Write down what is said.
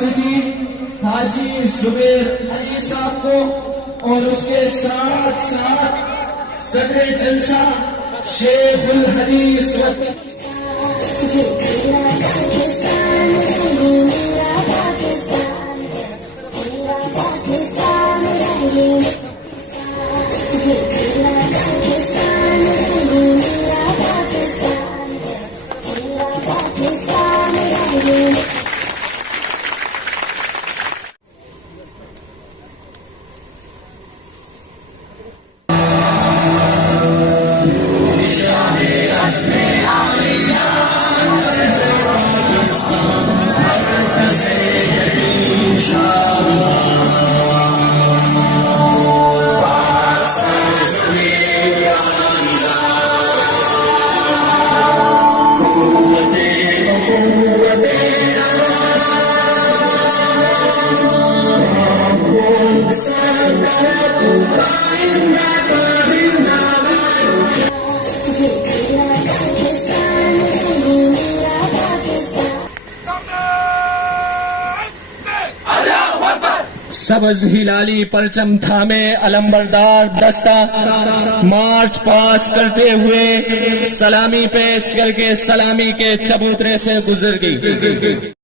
City हाजी जुबैर अली साहब को और उसके साथ साथ सदर जलसा शेखुल हदीस सबज हिलाली परचम थामे अलंबरदार दस्ता मार्च पास करते हुए सलामी पेश करके सलामी के चबूतरे से गुजर गई।